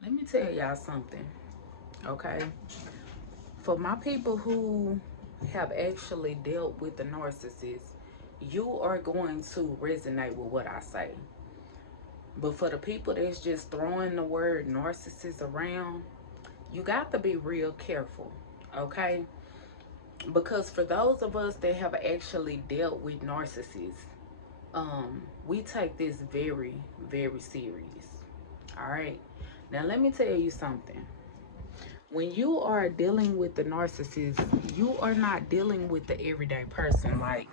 Let me tell y'all something, okay? For my people who have actually dealt with the narcissist, you are going to resonate with what I say. But for the people that's just throwing the word narcissist around, you got to be real careful, okay? Because for those of us that have actually dealt with narcissists, we take this very, very serious. All right. Now let me tell you something. When you are dealing with the narcissist, you are not dealing with the everyday person like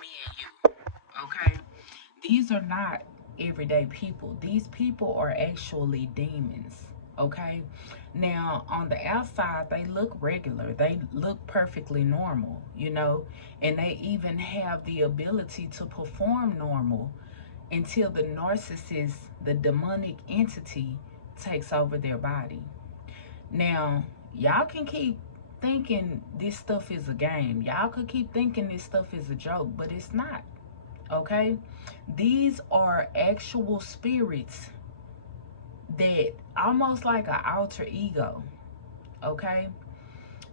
me and you. Okay? These are not everyday people. These people are actually demons. Okay? Now, on the outside, they look regular. They look perfectly normal, and they even have the ability to perform normal until the narcissist, the demonic entity, takes over their body. Now, y'all can keep thinking this stuff is a game. Y'all could keep thinking this stuff is a joke, but it's not. Okay? These are actual spirits that almost like an alter ego. Okay?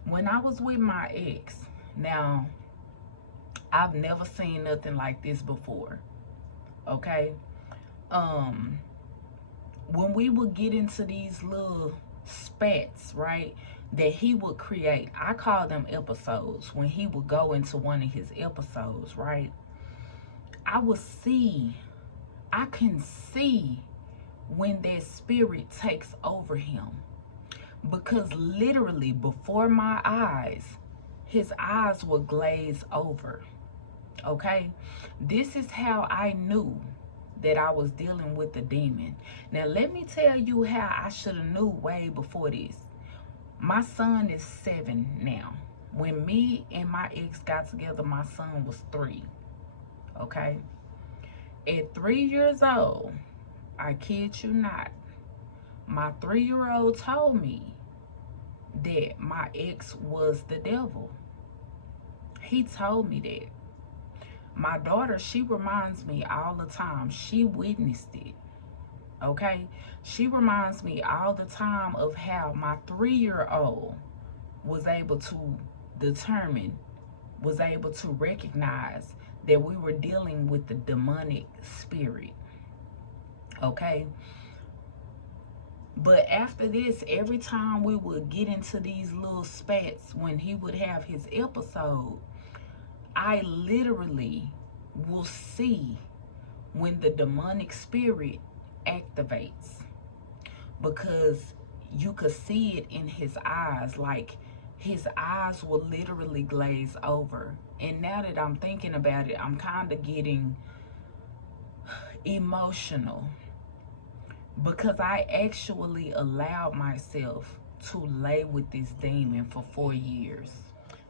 When I was with my ex, now I've never seen nothing like this before. Okay? Um when we would get into these little spats, right, that he would create, I call them episodes. When he would go into one of his episodes, right, I would see, I can see when that spirit takes over him. Because literally before my eyes, his eyes would glaze over. Okay? This is how I knew that I was dealing with the demon. Now let me tell you how I should have knew way before this. My son is 7 now. When me and my ex got together, my son was 3. Okay? At 3 years old, I kid you not, my 3-year-old told me that my ex was the devil. He told me that. My daughter, she reminds me all the time. She witnessed it. Okay? She reminds me all the time of how my 3-year-old was able to determine, was able to recognize that we were dealing with the demonic spirit. Okay? But after this, every time we would get into these little spats when he would have his episode, I literally will see when the demonic spirit activates, because you could see it in his eyes. Like, his eyes will literally glaze over. And now that I'm thinking about it, I'm kind of getting emotional, because I actually allowed myself to lay with this demon for 4 years.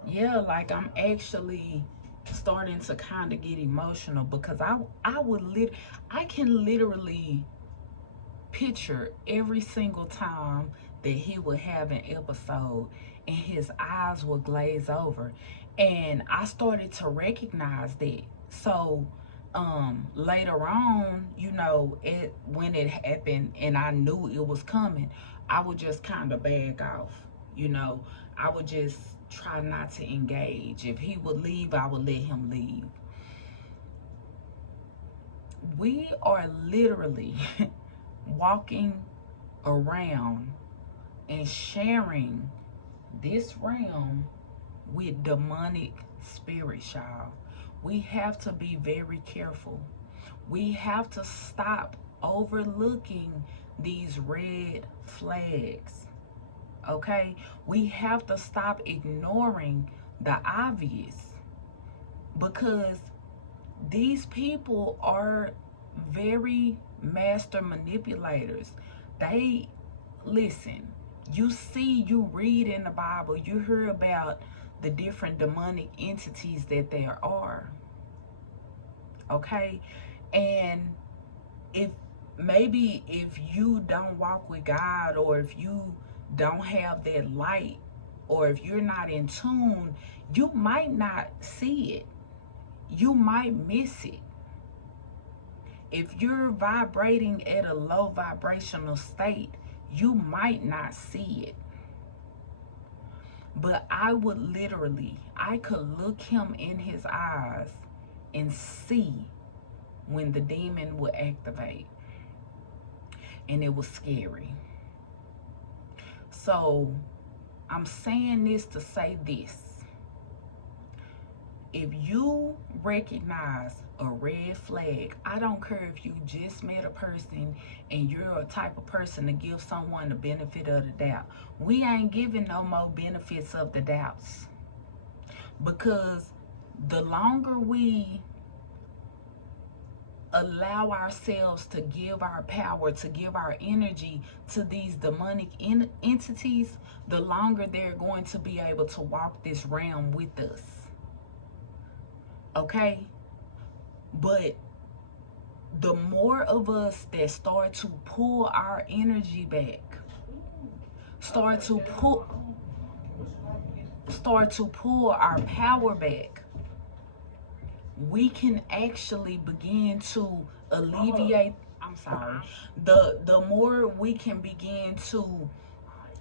Yeah, like, I'm actually starting to kind of get emotional, because I can literally picture every single time that he would have an episode and his eyes would glaze over, and I started to recognize that. So later on, when it happened and I knew it was coming, I would just kind of bag off. I would just try not to engage. If he would leave, I would let him leave. We are literally walking around and sharing this realm with demonic spirits, y'all. We have to be very careful. We have to stop overlooking these red flags. Okay? We have to stop ignoring the obvious, because these people are very master manipulators. They listen. You read in the Bible, you hear about the different demonic entities that there are. Okay? And if if you don't walk with God, or if you don't have that light, or if you're not in tune, you might not see it. You might miss it. If you're vibrating at a low vibrational state, You might not see it, but I could look him in his eyes and see when the demon would activate. And it was scary. So I'm saying this to say this. If you recognize a red flag, I don't care if you just met a person and you're a type of person to give someone the benefit of the doubt. We ain't giving no more benefits of the doubts, because the longer we allow ourselves to give our power, to give our energy to these demonic entities, the longer they're going to be able to walk this realm with us. Okay? But the more of us that start to pull our energy back, start to pull our power back, we can actually begin to alleviate, the more we can begin to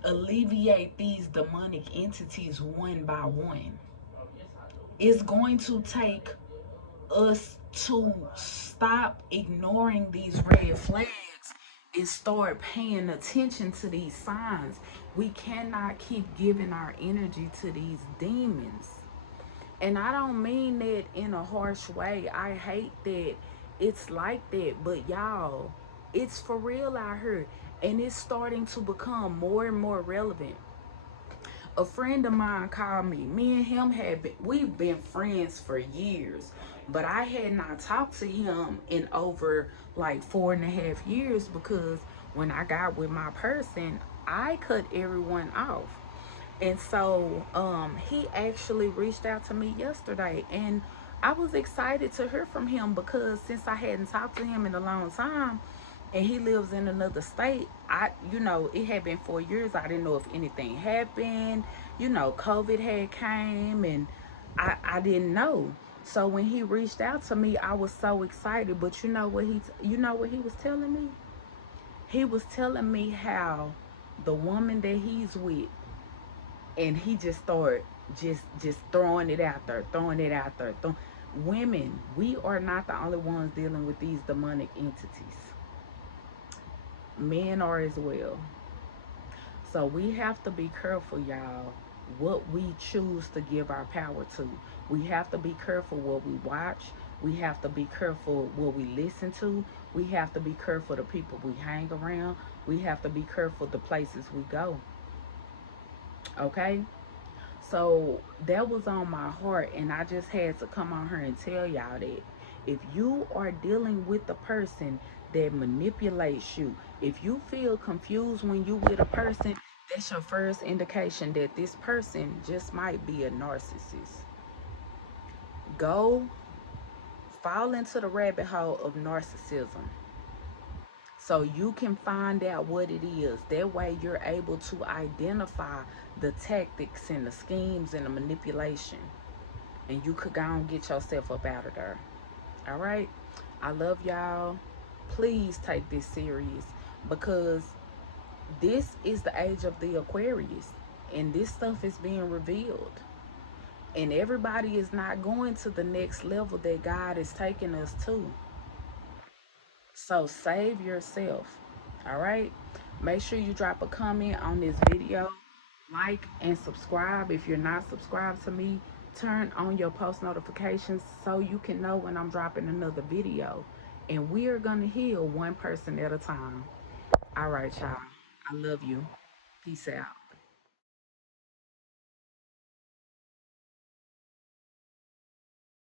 alleviate these demonic entities one by one. It's going to take us to stop ignoring these red flags and start paying attention to these signs. We cannot keep giving our energy to these demons. And I don't mean that in a harsh way. I hate that it's like that. But y'all, it's for real out here. And it's starting to become more and more relevant. A friend of mine called me. Me and him we've been friends for years. But I had not talked to him in over like 4.5 years, because when I got with my person, I cut everyone off. And so he actually reached out to me yesterday, and I was excited to hear from him, because since I hadn't talked to him in a long time and he lives in another state, it had been 4 years. I didn't know if anything happened. COVID had came, and I didn't know. So when he reached out to me, I was so excited. But you know what he was telling me? He was telling me how the woman that he's with, and he just started just throwing it out there. Women, we are not the only ones dealing with these demonic entities. Men are as well. So we have to be careful, y'all, what we choose to give our power to. We have to be careful what we watch. We have to be careful what we listen to. We have to be careful the people we hang around. We have to be careful the places we go. Okay? So that was on my heart, and I just had to come on here and tell y'all that if you are dealing with a person that manipulates you, if you feel confused when you with a person, that's your first indication that this person just might be a narcissist. Go fall into the rabbit hole of narcissism, so you can find out what it is. That way you're able to identify the tactics and the schemes and the manipulation, and you could go and get yourself up out of there. All right? I love y'all. Please take this serious, because this is the age of the Aquarius, and this stuff is being revealed. And everybody is not going to the next level that God is taking us to. So save yourself. All right? Make sure you drop a comment on this video, like and subscribe. If you're not subscribed to me, turn on your post notifications so you can know when I'm dropping another video. And we are going to heal one person at a time. All right, y'all. I love you. Peace out.